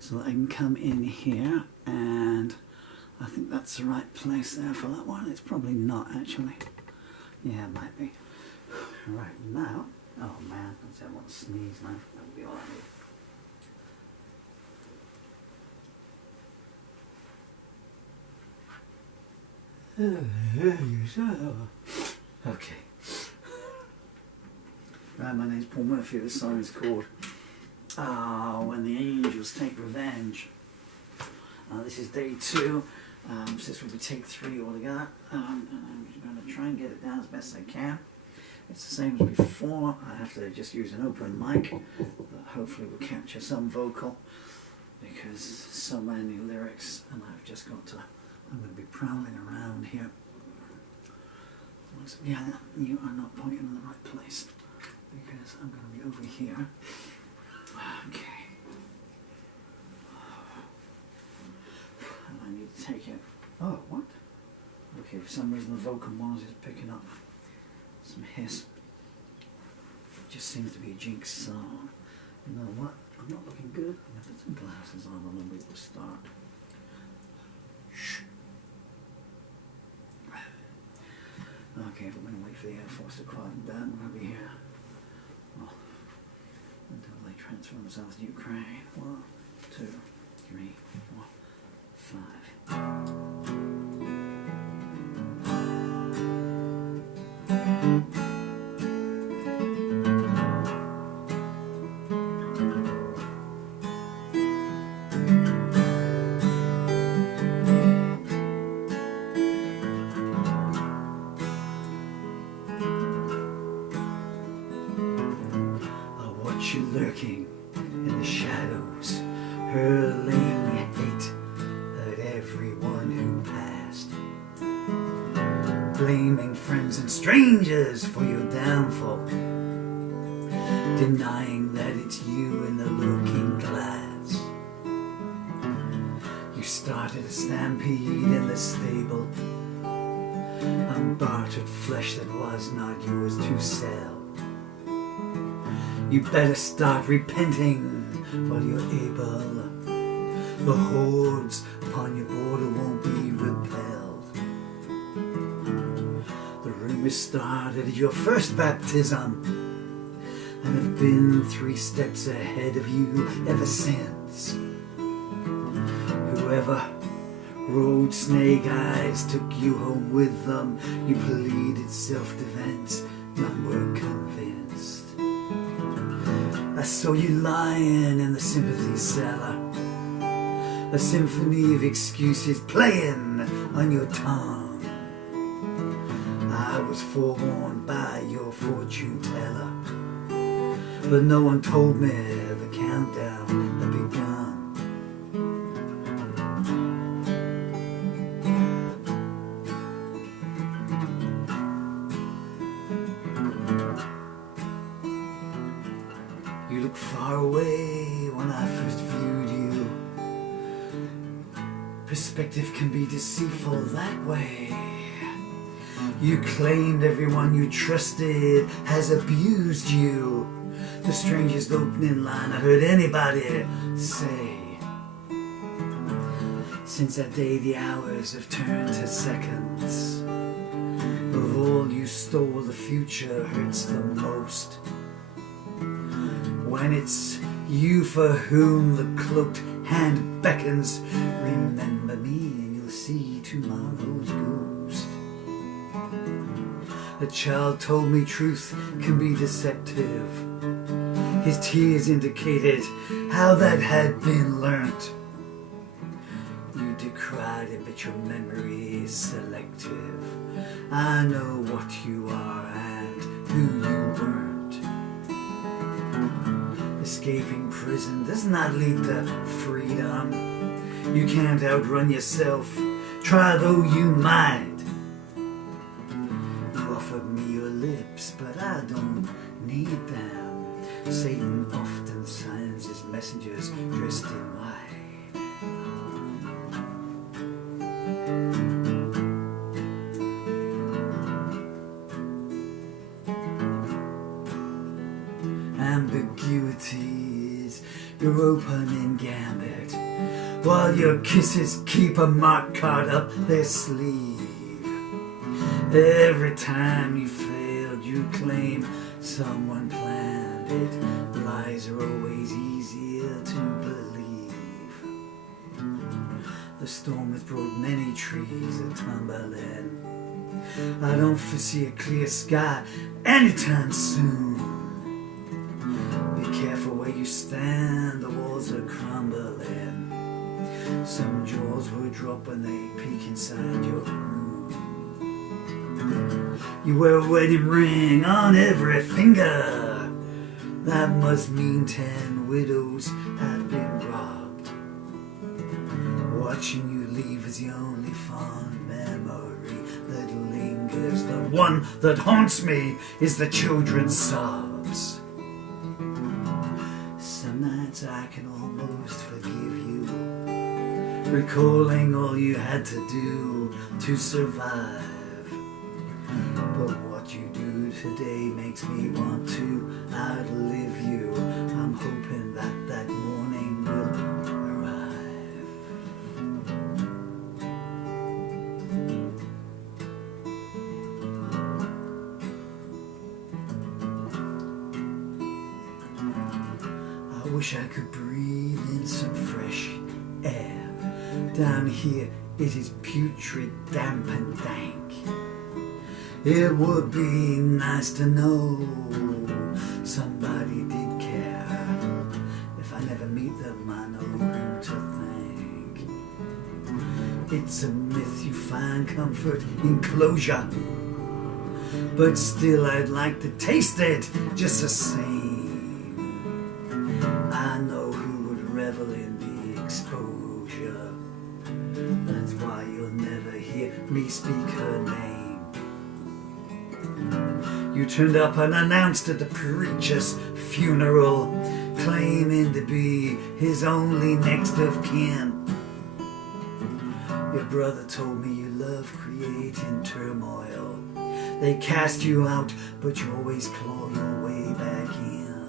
so that I can come in here, and I think that's the right place there for that one. It's probably not actually. Yeah, it might be. Right, now, oh man, I want to sneeze now. That would be all right. Okay. Right, my name's Paul Murphy. This song is called When the Angels Take Revenge. This is day 2. This will be take 3 altogether. And I'm going to try and get it down as best I can. It's the same as before. I have to just use an open mic that hopefully will capture some vocal, because so many lyrics, and I've just got to, I'm going to be prowling around here. Once again, you are not pointing in the right place, because I'm going to be over here. Okay. And I need to take it. Oh, what? Okay, for some reason the vocal monitor is picking up some hiss. It just seems to be a jinx, so you know what? I'm not looking good. I'm going to put some glasses on and then we will start. Shh. Okay, if we're going to wait for the Air Force to quieten down, we're going to be here. Well, until they transfer themselves to Ukraine. 1, 2, 3, 4, 5. You lurking in the shadows, hurling hate at everyone who passed, blaming friends and strangers for your downfall, denying that it's you in the looking glass. You started a stampede in the stable, bartered flesh that was not yours to sell. You better start repenting while you're able. The hordes upon your border won't be repelled. The rumours started at your first baptism and have been 3 steps ahead of you ever since. Whoever rode snake eyes took you home with them. You pleaded self-defense, none were convinced. I saw you lying in the sympathy cellar, a symphony of excuses playing on your tongue. I was forewarned by your fortune teller, but no one told me the countdown had begun. You looked far away when I first viewed you. Perspective can be deceitful that way. You claimed everyone you trusted has abused you. The strangest opening line I heard anybody say. Since that day the hours have turned to seconds. Of all you stole, the future hurts the most. When it's you for whom the cloaked hand beckons, remember me and you'll see tomorrow's ghost. A child told me truth can be deceptive. His tears indicated how that had been learnt. You decried it, but your memory is selective. I know what you are and who you weren't. Escaping prison does not lead to freedom. You can't outrun yourself, try though you might. You offered me your lips, but I don't need them. Satan often sends his messengers dressed in white. Ambiguity is your opening gambit, while your kisses keep a mark card up their sleeve. Every time you failed, you claim someone planned it. Lies are always easier to believe. The storm has brought many trees a-tumbling. I don't foresee a clear sky anytime soon. Be careful where you stand, the walls are crumbling. Some jaws will drop when they peek inside your room. You wear a wedding ring on every finger. That must mean 10 widows have been robbed. Watching you leave is the only fond memory that lingers. The one that haunts me is the children's sobs. Some nights I can almost forgive you, recalling all you had to do to survive. But what you do today makes me want to outlive you. I'm hoping that that morning will arrive. I wish I could breathe in some fresh air. Down here it is putrid, damp and dank. It would be nice to know somebody did care. If I never meet them, I know who to thank. It's a myth you find comfort in closure, but still I'd like to taste it just the same. I know who would revel in the exposure. That's why you'll never hear me speak her name. You turned up unannounced at the preacher's funeral, claiming to be his only next of kin. Your brother told me you love creating turmoil. They cast you out, but you always claw your way back in.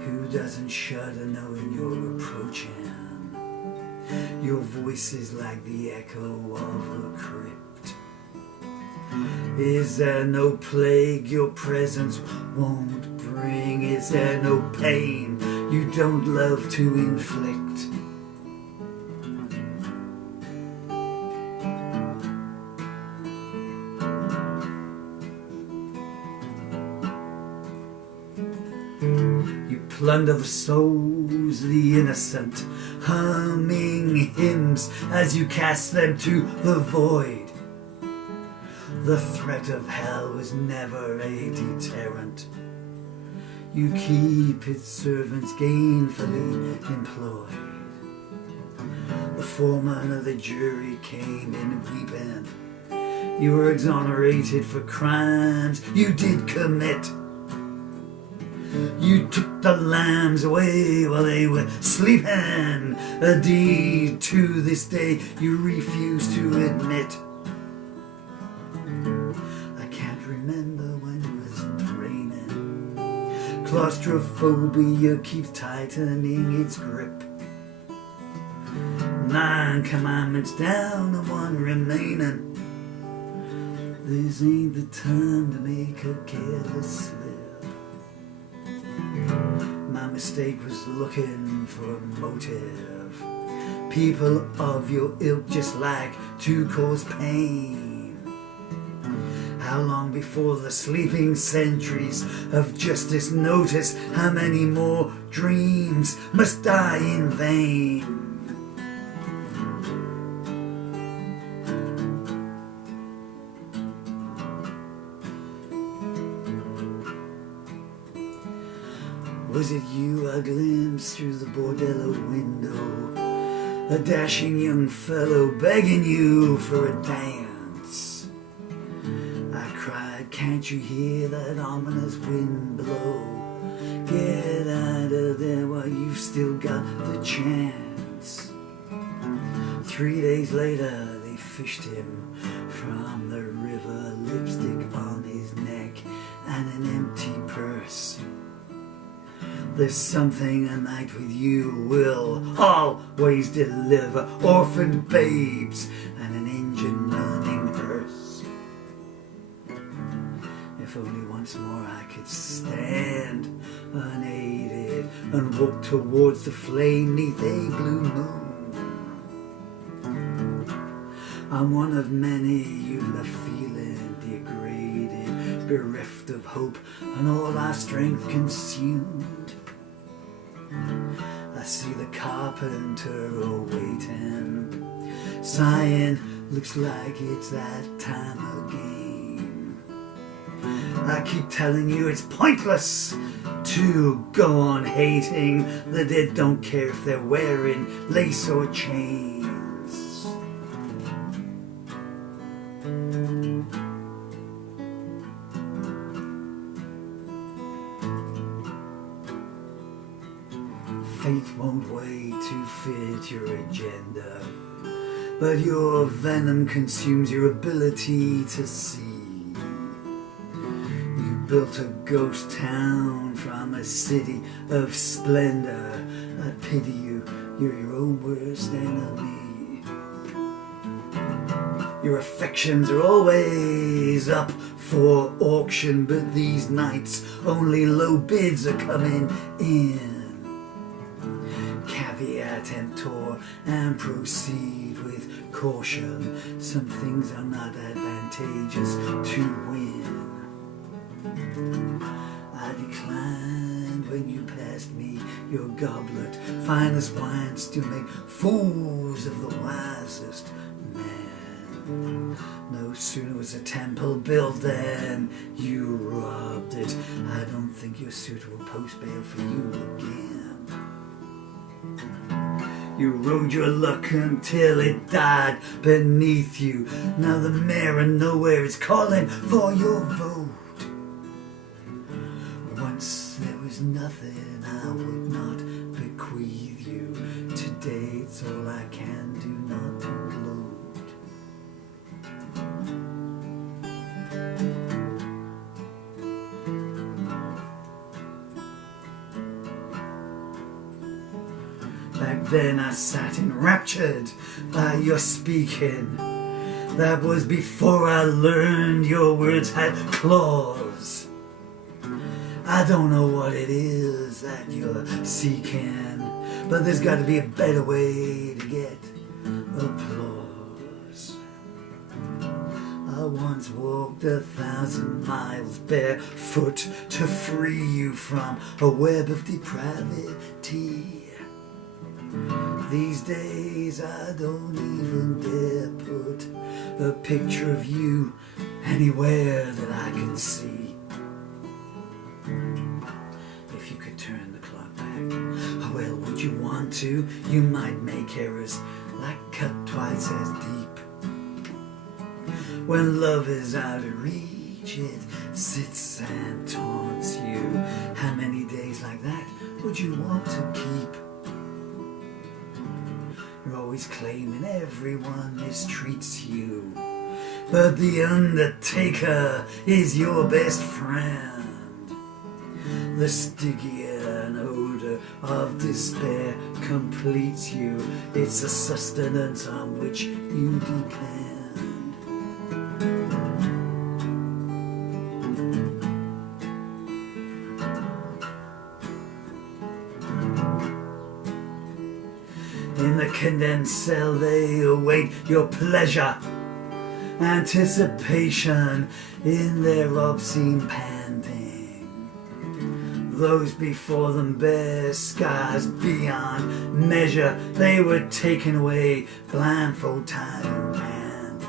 Who doesn't shudder knowing you're approaching? Your voice is like the echo of a crypt. Is there no plague your presence won't bring? Is there no pain you don't love to inflict? You plunder the souls of the innocent, humming hymns as you cast them to the void. The threat of hell was never a deterrent. You keep its servants gainfully employed. The foreman of the jury came in weeping. You were exonerated for crimes you did commit. You took the lambs away while they were sleeping, a deed to this day you refuse to admit. Claustrophobia keeps tightening its grip. 9 commandments down and 1 remaining. This ain't the time to make a careless slip. My mistake was looking for a motive. People of your ilk just like to cause pain. How long before the sleeping centuries of justice notice how many more dreams must die in vain? Was it you I glimpsed through the bordello window, a dashing young fellow begging you for a dance? Can't you hear that ominous wind blow? Get out of there while you've still got the chance. 3 days later they fished him from the river, lipstick on his neck and an empty purse. There's something a night with you will always deliver. Orphan babes and an engine running hearse. If only once more I could stand unaided and walk towards the flame neath a blue moon. I'm one of many you've left feeling degraded, bereft of hope and all our strength consumed. I see the carpenter awaiting, sighing, looks like it's that time again. I keep telling you it's pointless to go on hating. The dead don't care if they're wearing lace or chains. Fate won't wait to fit your agenda, but your venom consumes your ability to see. You built a ghost town from a city of splendor. I pity you, you're your own worst enemy. Your affections are always up for auction, but these nights only low bids are coming in. Caveat emptor and proceed with caution. Some things are not advantageous to win. I declined when you passed me your goblet. Finest wine still make fools of the wisest man. No sooner was a temple built than you robbed it. I don't think you're suitable post bail for you again. You rode your luck until it died beneath you. Now the mayor of nowhere is calling for your vote. Once there was nothing I would not bequeath you. Today it's all I can do not to gloat. Back then I sat enraptured by your speaking. That was before I learned your words had claws. I don't know what it is that you're seeking, but there's got to be a better way to get applause. I once walked 1,000 miles barefoot to free you from a web of depravity. These days I don't even dare put a picture of you anywhere that I can see. If you could turn the clock back, well, would you want to? You might make errors like cut twice as deep. When love is out of reach, it sits and taunts you. How many days like that would you want to keep? You're always claiming everyone mistreats you, but the Undertaker is your best friend. The Stygian odor of despair completes you. It's a sustenance on which you depend. In the condensed cell they await your pleasure, anticipation in their obscene panting. Those before them bear scars beyond measure. They were taken away, blindfold, tied and panting.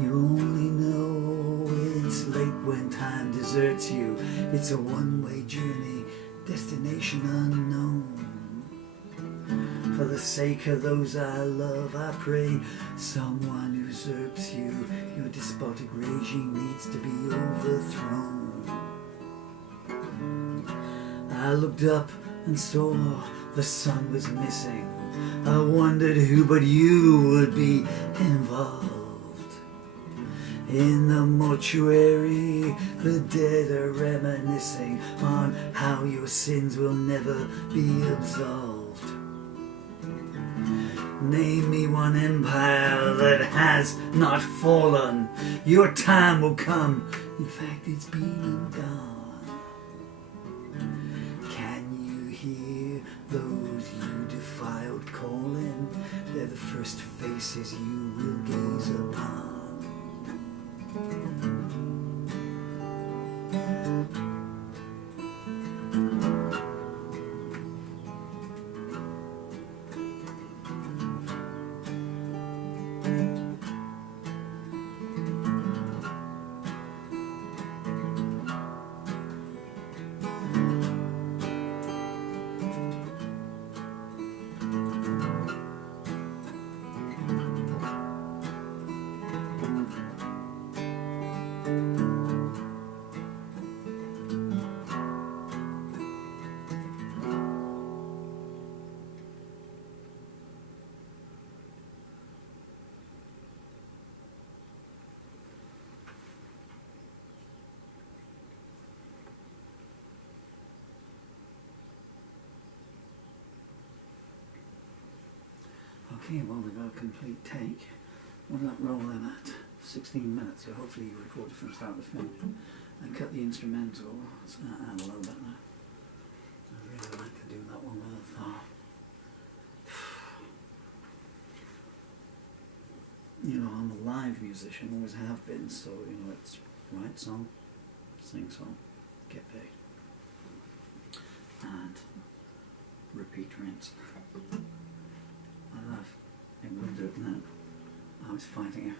You only know it's late when time deserts you. It's a one-way journey, destination unknown. For the sake of those I love, I pray someone usurps you. Your despotic regime needs to be overthrown. I looked up and saw the sun was missing. I wondered who but you would be involved In the mortuary, the dead are reminiscing on how your sins will never be absolved. Name me one empire that has not fallen. Your time will come. In fact, it's been gone. Can you hear those you defiled calling? They're the first faces you will gaze upon. Okay, well, we got a complete take. We'll let roll in at 16 minutes, so hopefully you recorded from start to finish. And cut the instrumental. It's going to add a little bit now. I really like to do that one with you know, I'm a live musician, always have been, so, you know, it's write song, sing song, get paid. And repeat, rinse. I love it. We'll do it now. I was fighting it.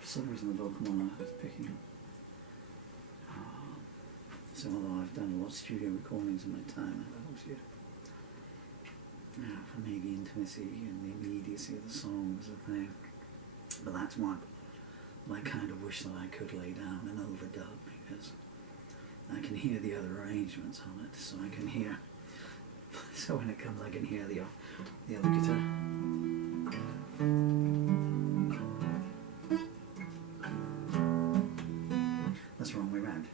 For some reason the vocal one I was picking up. So although I've done a lot of studio recordings in my time, I always hear for me the intimacy and the immediacy of the song was a thing. But that's one I kind of wish that I could lay down and overdub, because I can hear the other arrangements on it, so I can hear. So when it comes, I can hear the other guitar. That's the wrong way round.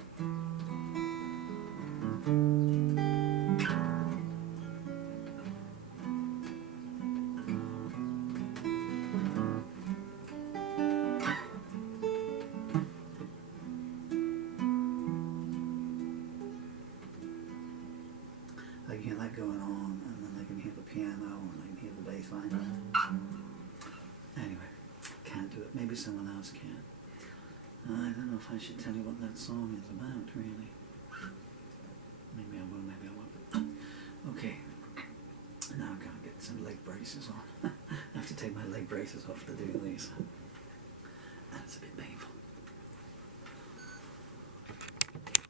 I can hear that going on, and then I can hear the piano, and I can hear the bass line. Anyway, can't do it. Maybe someone else can. I don't know if I should tell you what that song is about, really. Maybe I will, maybe I won't. Okay, now I've got to get some leg braces on. I have to take my leg braces off to do these. That's a bit painful.